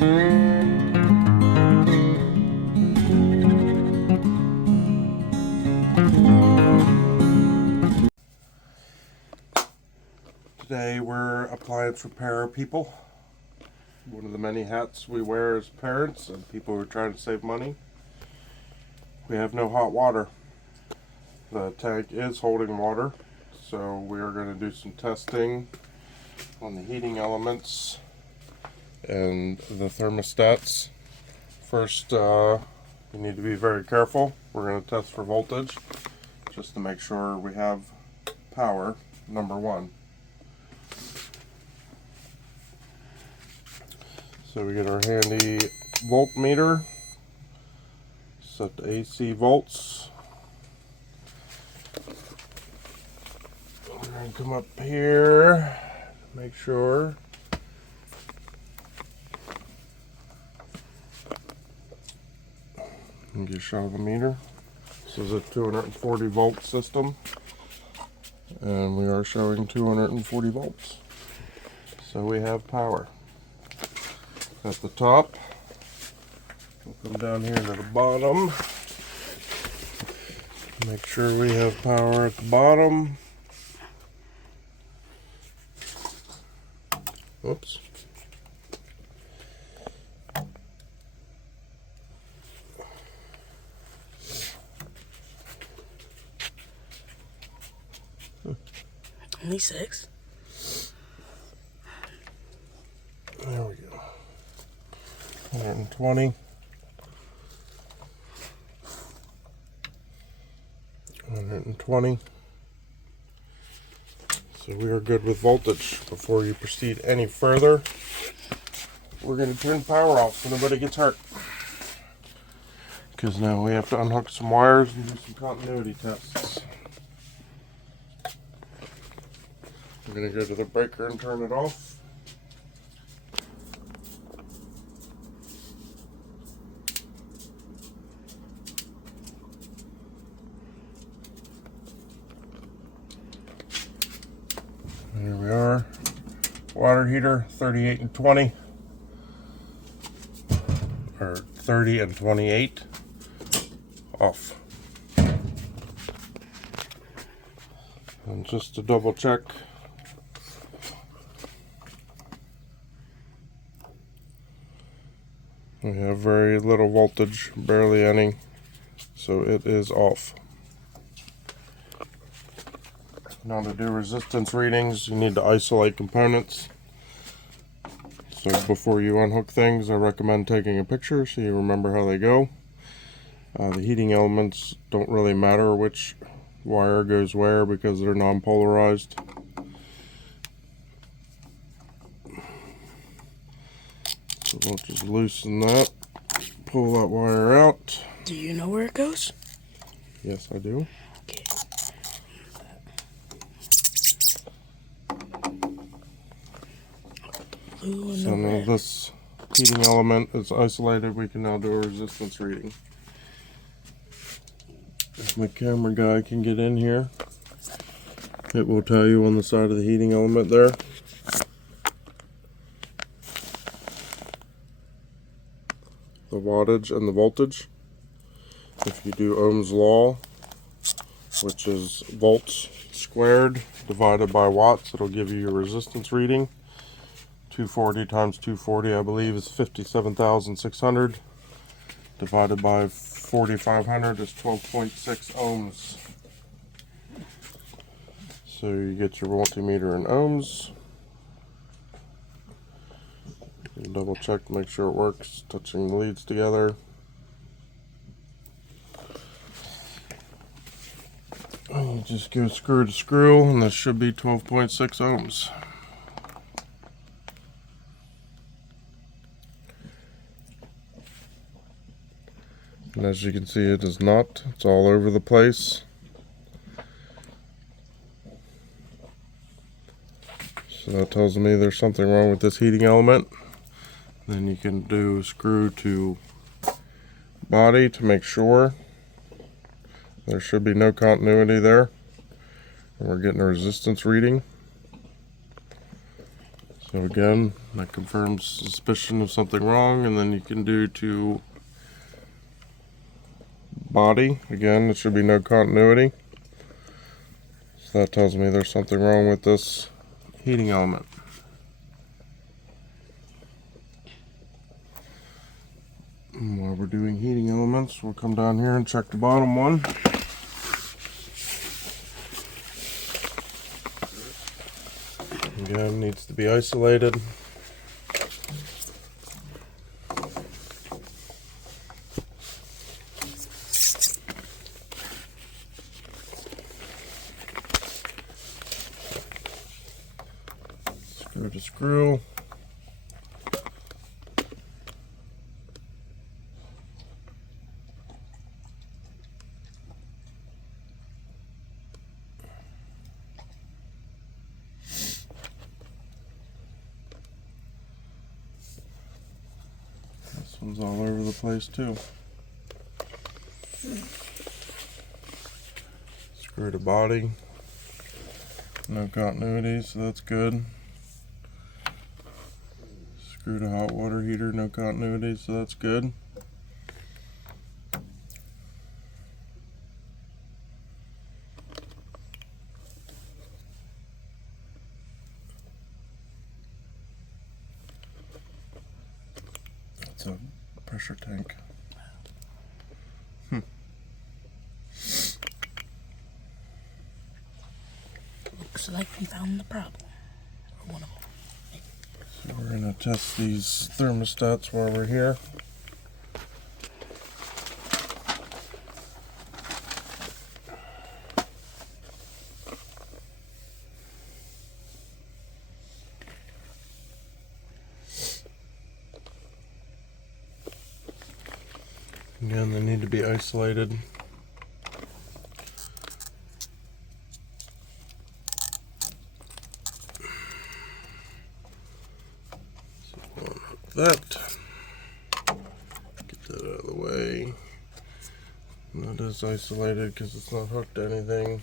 Today we're appliance repair people. One of the many hats we wear as parents and people who are trying to save money. We have no hot water. The tank is holding water, so we are going to do some testing on the heating elements and the thermostats. First, you need to be very careful. We're going to test for voltage just to make sure we have power, number one. So we get our handy voltmeter, set to AC volts. We're going to come up here, make sure. And get a shot of the meter. This is a 240 volt system, and we are showing 240 volts. So we have power. At the top, we'll come down here to the bottom, make sure we have power at the bottom. Oops. Only 6. There we go. 120. 120. So we are good with voltage. Before you proceed any further, we're going to turn power off so nobody gets hurt. Because now we have to unhook some wires and do some continuity tests. I'm going to go to the breaker and turn it off. Here we are. Water heater, 38 and 20. Or 30 and 28. Off. And just to double check, we have very little voltage, barely any, so it is off. Now to do resistance readings, you need to isolate components. So before you unhook things, I recommend taking a picture so you remember how they go. The heating elements don't really matter which wire goes where because they're non-polarized. So we'll just loosen that, pull that wire out. Do you know where it goes? Yes, I do. Okay. So now this heating element is isolated, we can now do a resistance reading. If my camera guy can get in here, it will tell you on the side of the heating element there. The wattage and the voltage. If you do Ohm's law, which is volts squared divided by watts, it'll give you your resistance reading. 240 times 240, I believe, is 57,600. Divided by 4,500 is 12.6 ohms. So you get your multimeter in ohms. You double check to make sure it works, touching the leads together. And you just go screw to screw, and this should be 12.6 ohms. And as you can see, it is not. It's all over the place. So that tells me there's something wrong with this heating element. Then you can do screw to body to make sure. There should be no continuity there. And we're getting a resistance reading. So again, that confirms suspicion of something wrong, and then you can do to body. Again, it should be no continuity. So that tells me there's something wrong with this heating element. And while we're doing heating elements, we'll come down here and check the bottom one. Again, needs to be isolated. Screw to screw. This one's all over the place too. Screw to body. No continuity, so that's good. Screw to hot water heater, no continuity, so that's good. That's a pressure tank. Looks like we found the problem. Or one of them. So we're going to test these thermostats while we're here. Again, they need to be isolated. That. Get that out of the way. And that is isolated because it's not hooked to anything.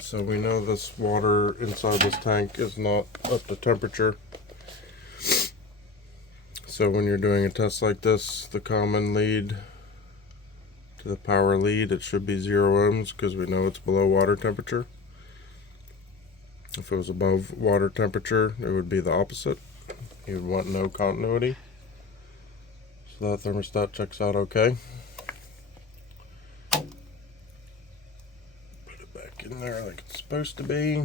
So we know this water inside this tank is not up to temperature. So when you're doing a test like this, the common lead to the power lead, it should be 0 ohms because we know it's below water temperature. If it was above water temperature, it would be the opposite. You would want no continuity. So that thermostat checks out okay. In there like it's supposed to be.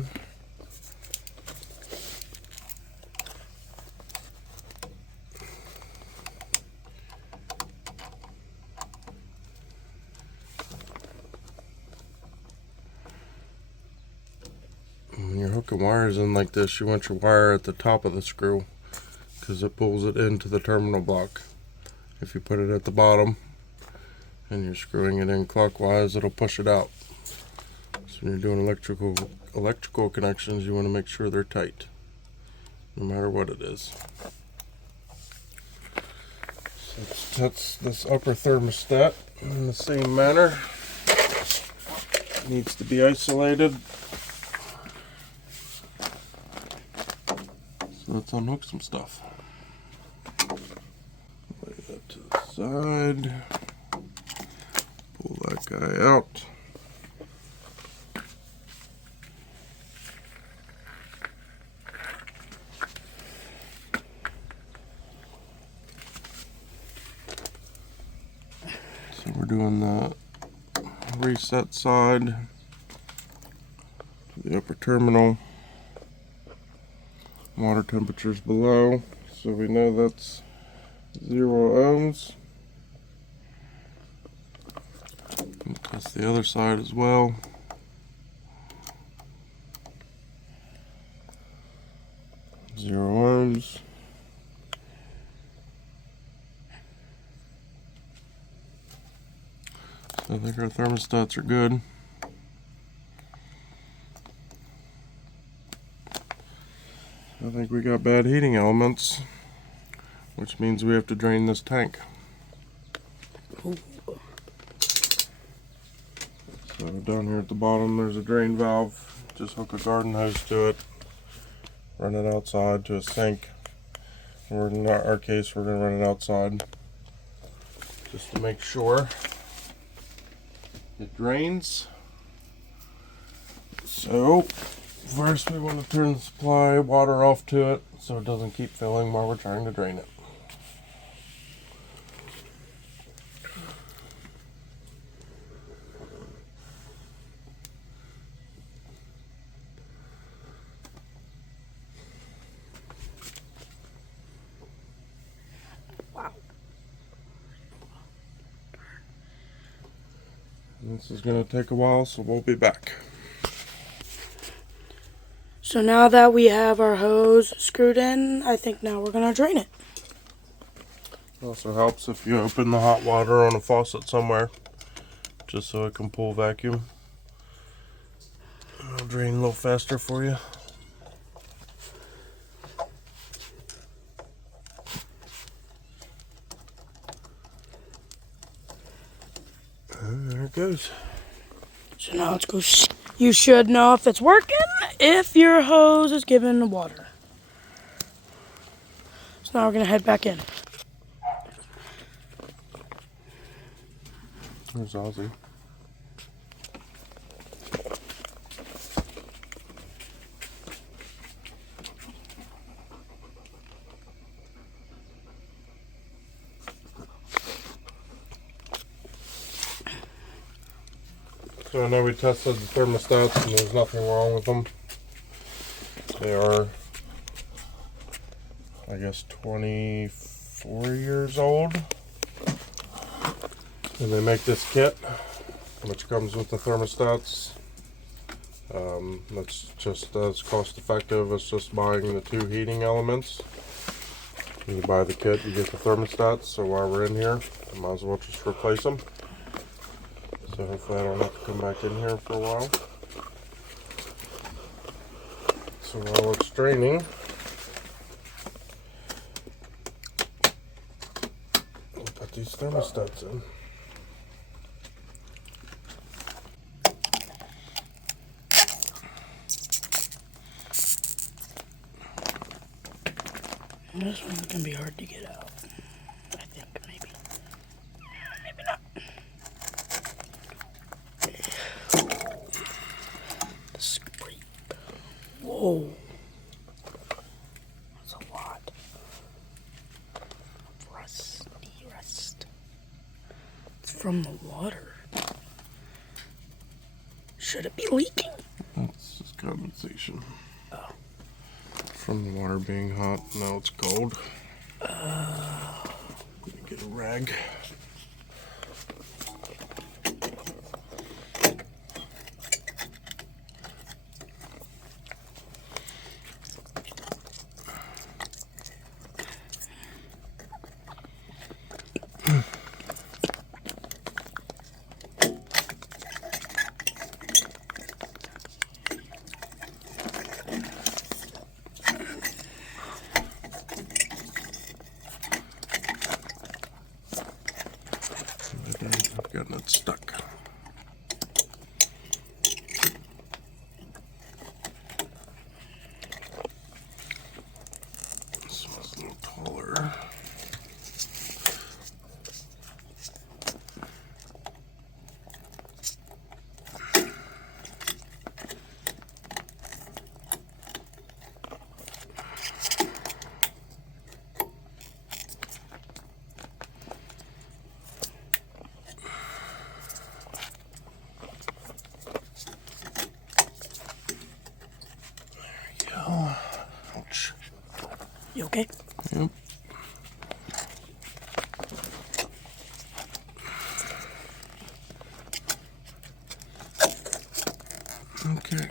When you're hooking wires in like this, you want your wire at the top of the screw because it pulls it into the terminal block. If you put it at the bottom and you're screwing it in clockwise, it'll push it out. When you're doing electrical connections, you want to make sure they're tight, no matter what it is. So let's test this upper thermostat in the same manner. It needs to be isolated. So let's unhook some stuff. Lay that to the side. Pull that guy out. So we're doing the reset side to the upper terminal. Water temperature's below, so we know that's 0 ohms. And test the other side as well. Zero ohms. So I think our thermostats are good. I think we got bad heating elements, which means we have to drain this tank. Ooh. So down here at the bottom there's a drain valve. Just hook a garden hose to it, run it outside to a sink. Or in our case, we're going to run it outside just to make sure it drains. So first we want to turn the supply water off to it so it doesn't keep filling while we're trying to drain it. Wow. This is going to take a while, so we'll be back. So now that we have our hose screwed in, I think now we're going to drain it. It also helps if you open the hot water on a faucet somewhere, just so it can pull vacuum. It'll drain a little faster for you. And there it goes. So now let's go. You should know if it's working if your hose is giving the water. So now we're going to head back in. There's Ozzy. So I know we tested the thermostats and there's nothing wrong with them. They are, I guess, 24 years old. And they make this kit, which comes with the thermostats. That's just as cost effective as just buying the two heating elements. When you buy the kit, you get the thermostats, so while we're in here, I might as well just replace them. So hopefully I don't have to come back in here for a while. So while it's draining, we'll put these thermostats in. This one's going to be hard to get out. I think, maybe. Maybe not. The scrape. Whoa. That's a lot. Rust. It's from the water. Should it be leaking? That's just condensation. From the water being hot, now it's cold. Get a rag. I've gotten it stuck. This one's a little taller. Ouch. You okay? Yep. Okay.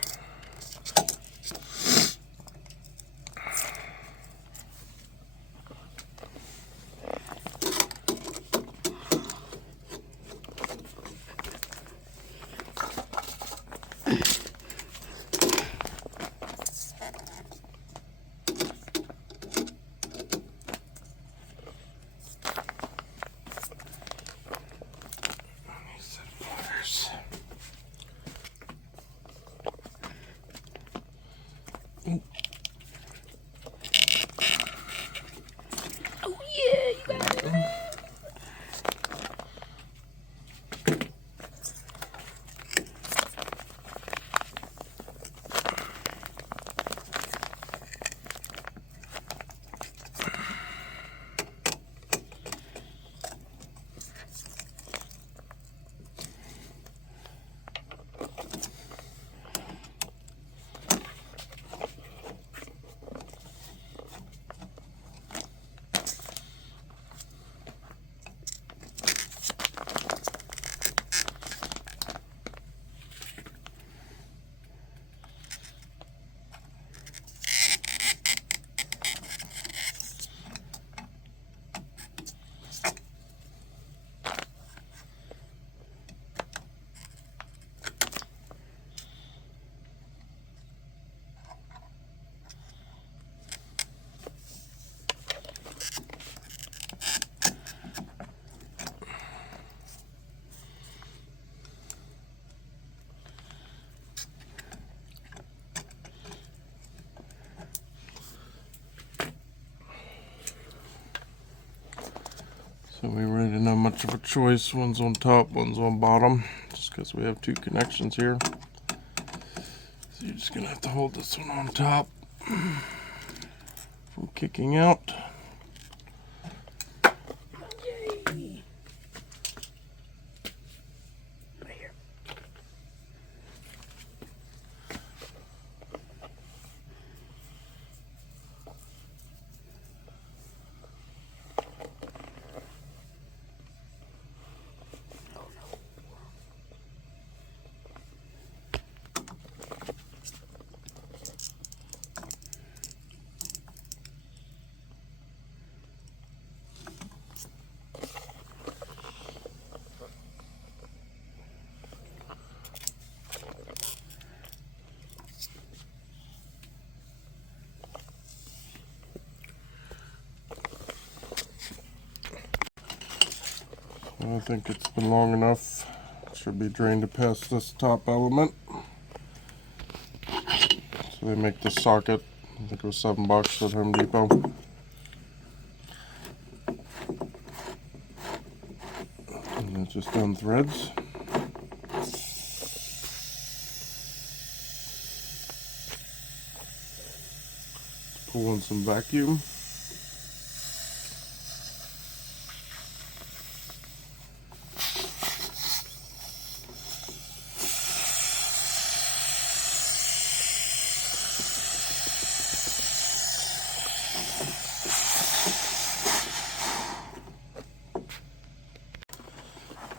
So we really didn't have much of a choice. One's on top, one's on bottom, just because we have two connections here. So you're just gonna have to hold this one on top from kicking out. Yay. Right here. I think it's been long enough. It should be drained to past this top element. So they make this socket, I think it was $7 at Home Depot. And it's just unthreads. Pull in some vacuum.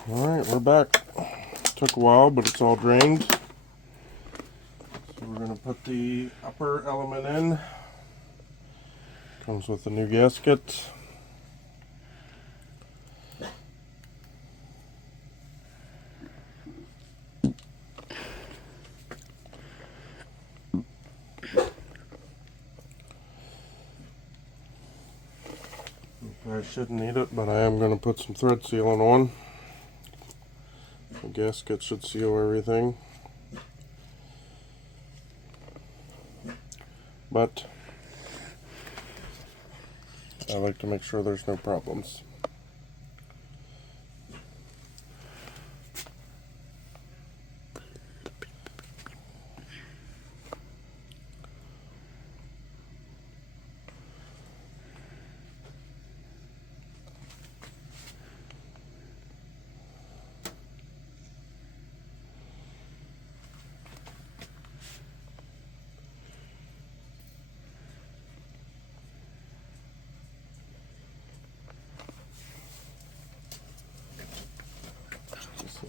Alright, we're back. Took a while, but it's all drained. So we're going to put the upper element in. Comes with a new gasket. I shouldn't need it, but I am going to put some thread sealant on. The gasket should seal everything. But I like to make sure there's no problems.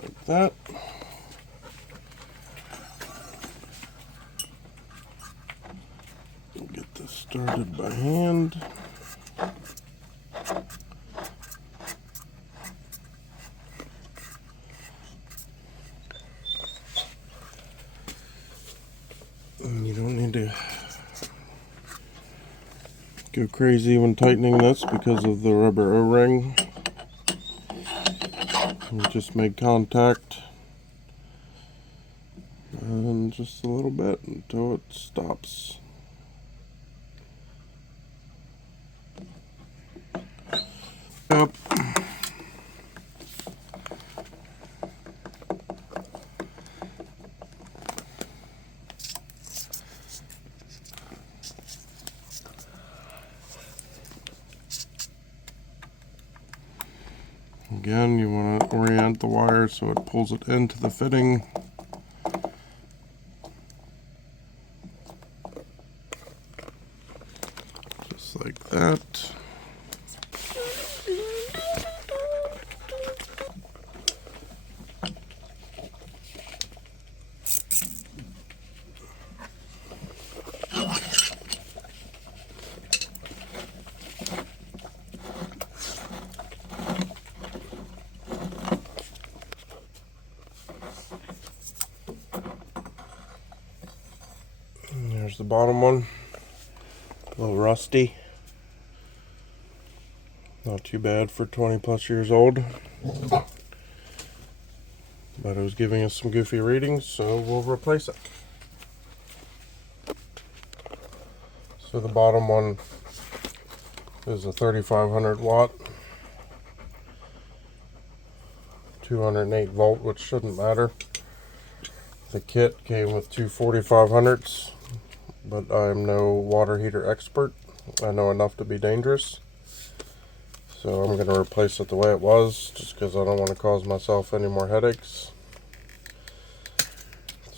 Like that. We'll get this started by hand. And you don't need to go crazy when tightening this because of the rubber O-ring. You just make contact and just a little bit until it stops. Yep. Again, you want to orient the wire so it pulls it into the fitting. Just like that. There's the bottom one, a little rusty, not too bad for 20 plus years old, but it was giving us some goofy readings, so we'll replace it. So the bottom one is a 3500 watt, 208 volt, which shouldn't matter. The kit came with two 4500s, but I'm no water heater expert. I know enough to be dangerous. So I'm going to replace it the way it was, just because I don't want to cause myself any more headaches.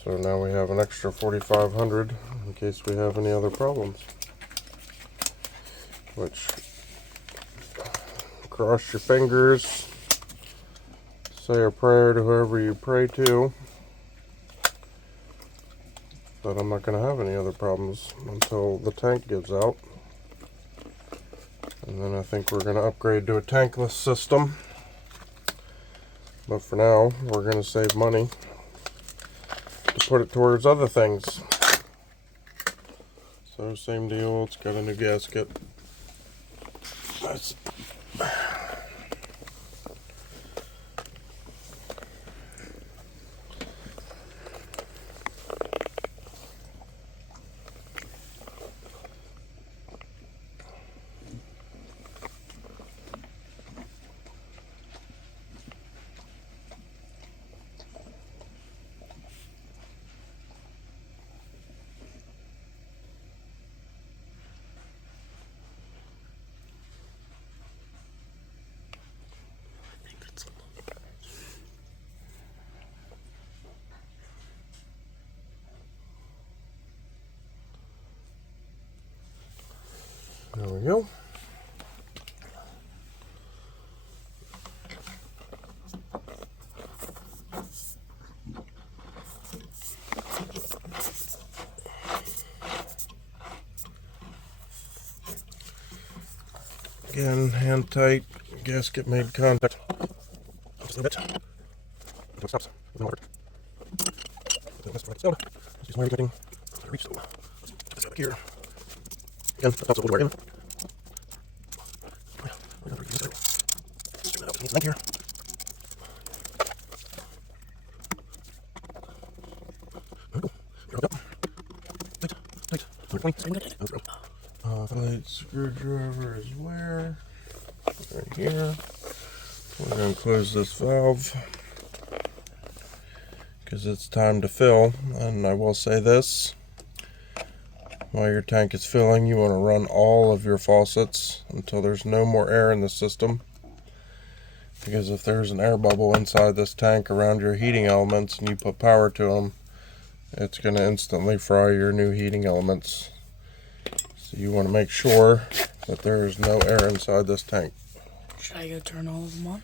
So now we have an extra 4500 in case we have any other problems. Which, cross your fingers, say a prayer to whoever you pray to, that I'm not going to have any other problems until the tank gives out. And then I think we're going to upgrade to a tankless system. But for now, we're going to save money to put it towards other things. So same deal, it's got a new gasket. Nice. There we go. Again, hand tight, gasket made contact. Just a little bit. Until it stops. Doesn't work. Let's use some irritating. Reach the. Let's get this out of here. Again, the top's a little working. We're going to use it. Let's trim it out. We need length here. There we go. Here we go. Tight. Tight. 120. Light screwdriver is where? Right here. We're going to close this valve because it's time to fill. And I will say this. While your tank is filling, you want to run all of your faucets until there's no more air in the system. Because if there's an air bubble inside this tank around your heating elements and you put power to them, it's going to instantly fry your new heating elements. So you want to make sure that there is no air inside this tank. Should I go turn all of them on?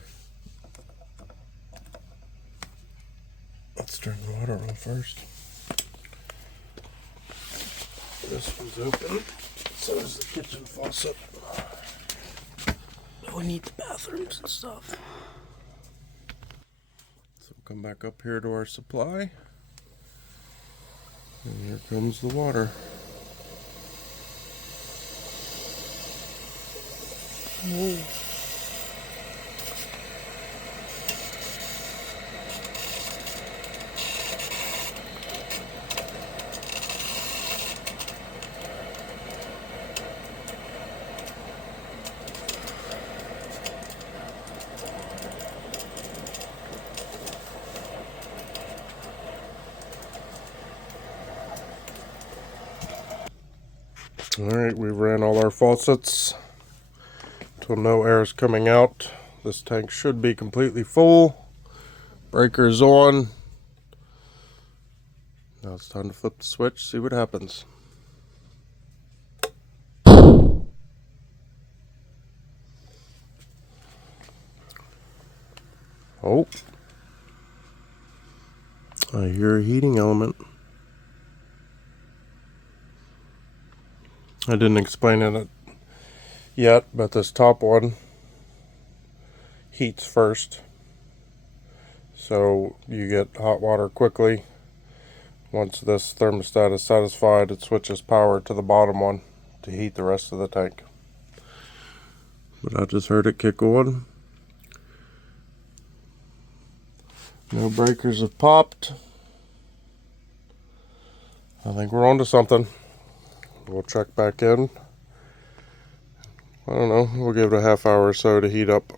Let's turn the water on first. This one's open, so is the kitchen faucet. We need the bathrooms and stuff. So come back up here to our supply. And here comes the water. Whoa. Alright, we ran all our faucets until no air is coming out. This tank should be completely full. Breaker's on. Now it's time to flip the switch, see what happens. Oh. I hear a heating element. I didn't explain it yet, but this top one heats first. So you get hot water quickly. Once this thermostat is satisfied, it switches power to the bottom one to heat the rest of the tank. But I just heard it kick on. No breakers have popped. I think we're on to something. We'll check back in. I don't know, we'll give it a half hour or so to heat up.